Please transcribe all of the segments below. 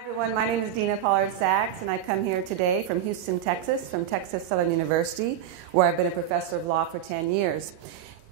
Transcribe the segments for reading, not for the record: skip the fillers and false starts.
Hi everyone, my name is Deana Pollard and I come here today from Houston, Texas, from Texas Southern University, where I've been a professor of law for 10 years.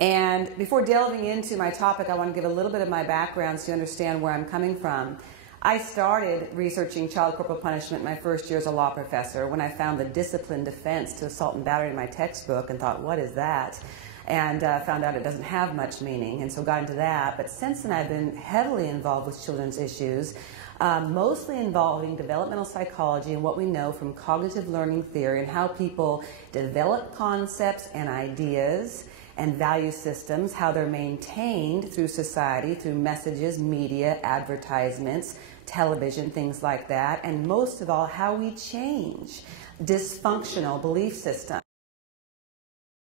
And before delving into my topic, I want to give a little bit of my background so you understand where I'm coming from. I started researching child corporal punishment my first year as a law professor when I found the discipline defense to assault and battery in my textbook and thought, what is that? And found out it doesn't have much meaning, and so got into that. But since then I've been heavily involved with children's issues, mostly involving developmental psychology and what we know from cognitive learning theory and how people develop concepts and ideas and value systems, how they're maintained through society, through messages, media, advertisements, television, things like that, and most of all, how we change dysfunctional belief systems.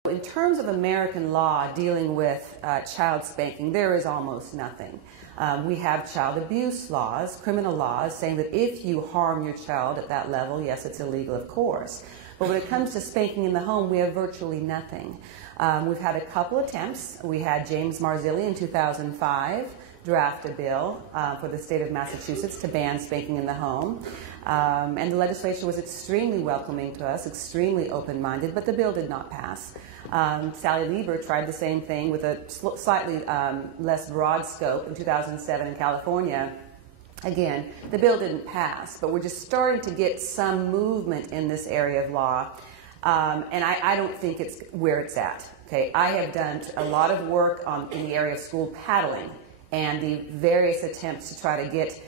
In terms of American law dealing with child spanking, there is almost nothing. We have child abuse laws, criminal laws, saying that if you harm your child at that level, yes, it's illegal, of course. But when it comes to spanking in the home, we have virtually nothing. We've had a couple attempts. We had James Marzilli in 2005 draft a bill for the state of Massachusetts to ban spanking in the home. And the legislature was extremely welcoming to us, extremely open-minded, but the bill did not pass. Sally Lieber tried the same thing with a slightly less broad scope in 2007 in California. Again, the bill didn't pass, but we're just starting to get some movement in this area of law. And I don't think it's where it's at. Okay, I have done a lot of work in the area of school paddling and the various attempts to try to get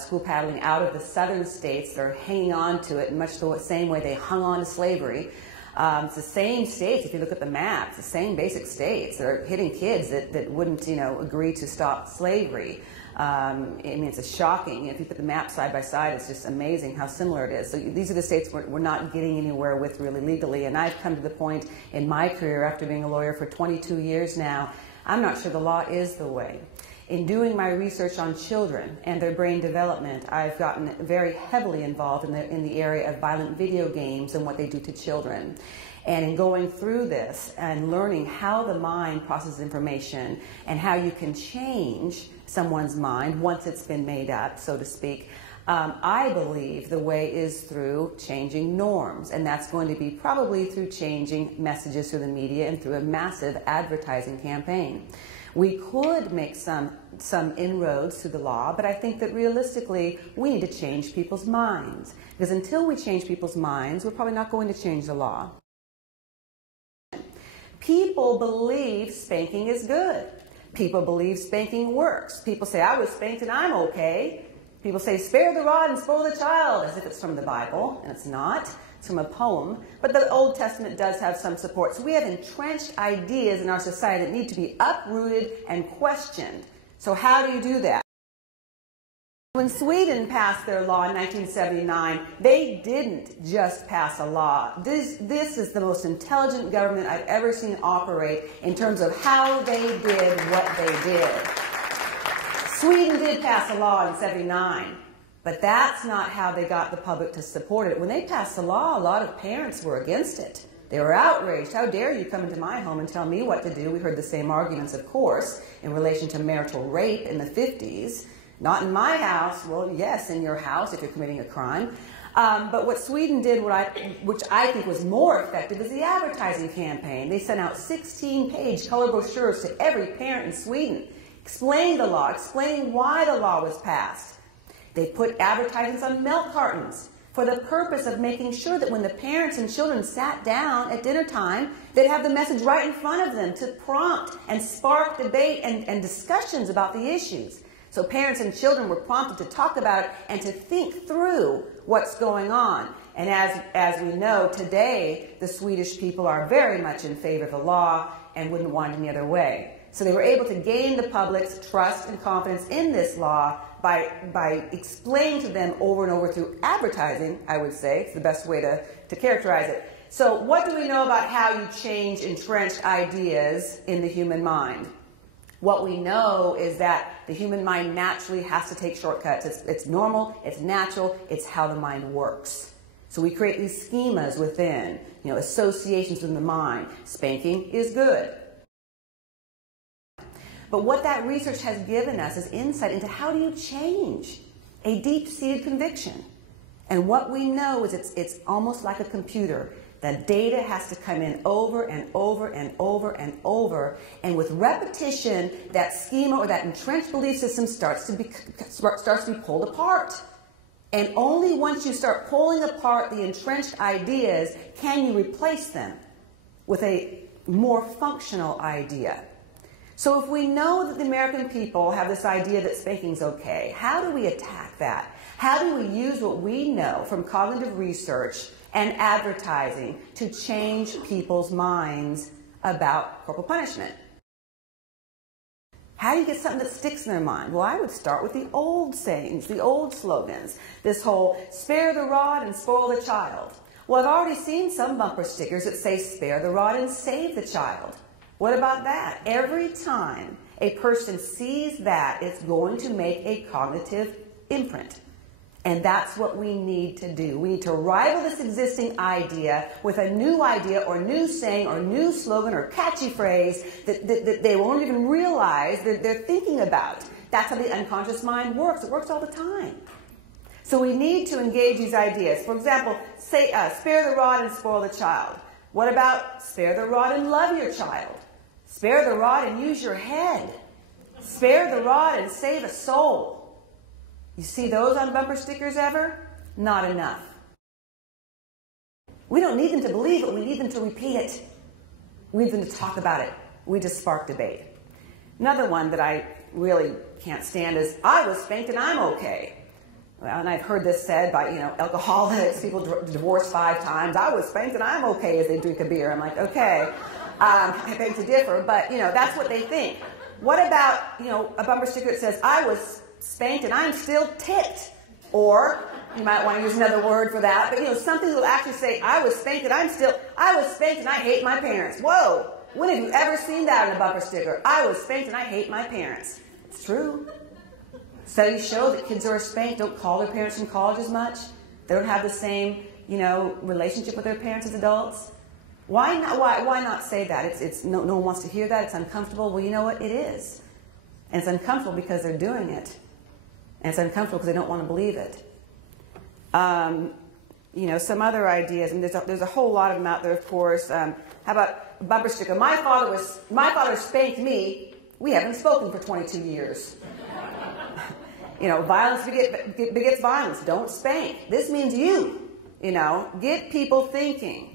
school paddling out of the southern states that are hanging on to it in much the same way they hung on to slavery. It's the same states, if you look at the map, it's the same basic states that are hitting kids that wouldn't, agree to stop slavery. I mean, it's shocking. If you put the map side by side, it's just amazing how similar it is. So these are the states we're not getting anywhere with really legally. And I've come to the point in my career, after being a lawyer for 22 years now, I'm not sure the law is the way. In doing my research on children and their brain development, I've gotten very heavily involved in the area of violent video games and what they do to children. And in going through this and learning how the mind processes information and how you can change someone's mind once it's been made up, so to speak, I believe the way is through changing norms, and that's going to be probably through changing messages through the media and through a massive advertising campaign. We could make some inroads to the law, but I think that realistically we need to change people's minds, because until we change people's minds, we're probably not going to change the law. People believe spanking is good. People believe spanking works. People say, I was spanked and I'm okay. People say, spare the rod and spoil the child, as if it's from the Bible, and it's not. It's from a poem, but the Old Testament does have some support. So we have entrenched ideas in our society that need to be uprooted and questioned. So how do you do that? When Sweden passed their law in 1979, they didn't just pass a law. This is the most intelligent government I've ever seen operate in terms of how they did what they did. Sweden did pass a law in 79. But that's not how they got the public to support it. When they passed the law, a lot of parents were against it. They were outraged. How dare you come into my home and tell me what to do? We heard the same arguments, of course, in relation to marital rape in the 50s. Not in my house. Well, yes, in your house if you're committing a crime. But what Sweden did, which I think was more effective, is the advertising campaign. They sent out 16-page color brochures to every parent in Sweden, explaining the law, explaining why the law was passed. They put advertisements on milk cartons for the purpose of making sure that when the parents and children sat down at dinner time, they'd have the message right in front of them to prompt and spark debate and discussions about the issues. So parents and children were prompted to talk about it and to think through what's going on. And as we know, today, the Swedish people are very much in favor of the law and wouldn't want it any other way. So they were able to gain the public's trust and confidence in this law by explaining to them over and over through advertising, I would say. It's the best way to characterize it. So what do we know about how you change entrenched ideas in the human mind? What we know is that the human mind naturally has to take shortcuts. It's normal, it's natural, it's how the mind works. So we create these schemas within, associations in the mind. Spanking is good. But what that research has given us is insight into how do you change a deep-seated conviction. And what we know is it's almost like a computer. The data has to come in over and over and over and over. And with repetition, that schema or that entrenched belief system starts to be pulled apart. And only once you start pulling apart the entrenched ideas can you replace them with a more functional idea. So if we know that the American people have this idea that spanking's okay, how do we attack that? How do we use what we know from cognitive research and advertising to change people's minds about corporal punishment? How do you get something that sticks in their mind? Well, I would start with the old sayings, the old slogans. This whole spare the rod and spoil the child. Well, I've already seen some bumper stickers that say spare the rod and save the child. What about that? Every time a person sees that, it's going to make a cognitive imprint. And that's what we need to do. We need to rival this existing idea with a new idea or new saying or new slogan or catchy phrase that they won't even realize that they're thinking about. That's how the unconscious mind works. It works all the time. So we need to engage these ideas. For example, say spare the rod and spoil the child. What about spare the rod and love your child? Spare the rod and use your head. Spare the rod and save a soul. You see those on bumper stickers ever? Not enough. We don't need them to believe it. We need them to repeat it. We need them to talk about it. We just spark debate. Another one that I really can't stand is, I was spanked and I'm okay. Well, and I've heard this said by, alcoholics, people divorced 5 times. I was spanked and I'm okay as they drink a beer. I'm like, okay, I beg to differ, but, that's what they think. What about, a bumper sticker that says, I was spanked and I'm still ticked? Or, you might want to use another word for that, but, something that will actually say, I was spanked and I was spanked and I hate my parents. Whoa, when have you ever seen that on a bumper sticker? I was spanked and I hate my parents. It's true. Studies show that kids who are spanked don't call their parents from college as much. They don't have the same, relationship with their parents as adults. Why not say that? No one wants to hear that. It's uncomfortable. Well, you know what? It is. And it's uncomfortable because they're doing it. And it's uncomfortable because they don't want to believe it. Some other ideas, and there's a whole lot of them out there, of course. How about a bumper sticker? My father spanked me. We haven't spoken for 22 years. Violence begets violence. Don't spank. This means you. Get people thinking.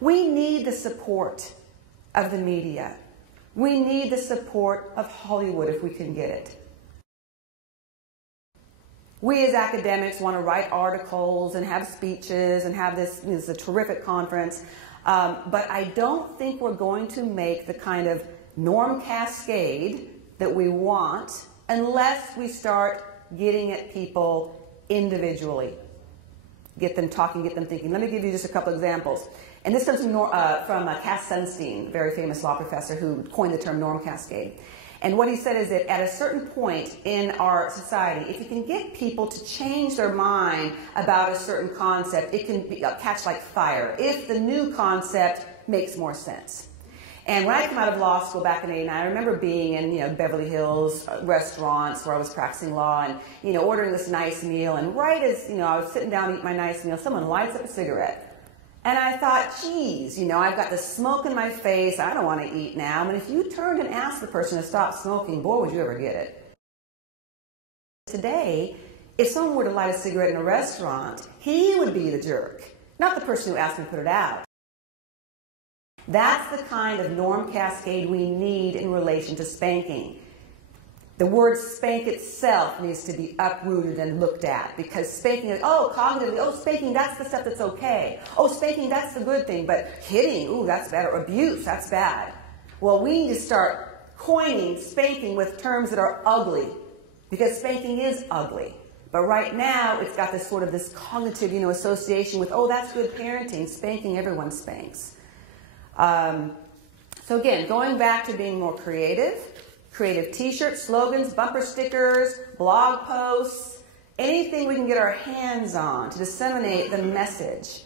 We need the support of the media. We need the support of Hollywood if we can get it. We as academics want to write articles and have speeches and have this is a terrific conference, but I don't think we're going to make the kind of norm cascade that we want unless we start getting at people individually. Get them talking, get them thinking. Let me give you just a couple examples. And this comes from Cass Sunstein, a very famous law professor who coined the term norm cascade. And what he said is that at a certain point in our society, if you can get people to change their mind about a certain concept, it can catch like fire if the new concept makes more sense. And when I came out of law school back in '89, I remember being in Beverly Hills restaurants where I was practicing law and ordering this nice meal. And right as I was sitting down to eat my nice meal, someone lights up a cigarette. And I thought, geez, I've got the smoke in my face. I don't want to eat now. And if you turned and asked the person to stop smoking, boy, would you ever get it. Today, if someone were to light a cigarette in a restaurant, he would be the jerk, not the person who asked him to put it out. That's the kind of norm cascade we need in relation to spanking. The word spank itself needs to be uprooted and looked at, because spanking is, cognitively, spanking, that's the stuff that's okay. Spanking, that's the good thing, but hitting, that's bad, or abuse, that's bad. Well, we need to start coining spanking with terms that are ugly, because spanking is ugly. But right now, it's got this sort of this cognitive, association with, that's good parenting, spanking, everyone spanks. So again, going back to being more creative t-shirts, slogans, bumper stickers, blog posts, anything we can get our hands on to disseminate the message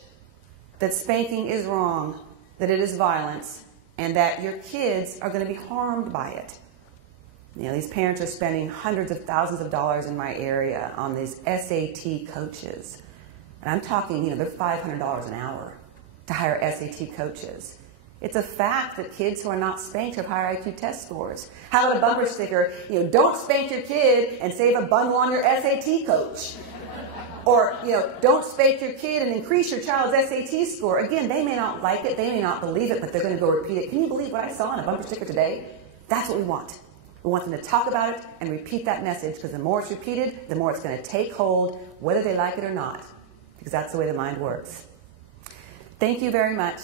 that spanking is wrong, that it is violence, and that your kids are going to be harmed by it. You know, these parents are spending hundreds of thousands of dollars in my area on these SAT coaches. And I'm talking, you know, they're $500 an hour to hire SAT coaches. It's a fact that kids who are not spanked have higher IQ test scores. How about a bumper sticker, you know, don't spank your kid and save a bundle on your SAT coach. Or, you know, don't spank your kid and increase your child's SAT score. Again, they may not like it, they may not believe it, but they're going to go repeat it. Can you believe what I saw on a bumper sticker today? That's what we want. We want them to talk about it and repeat that message, because the more it's repeated, the more it's going to take hold, whether they like it or not, because that's the way the mind works. Thank you very much.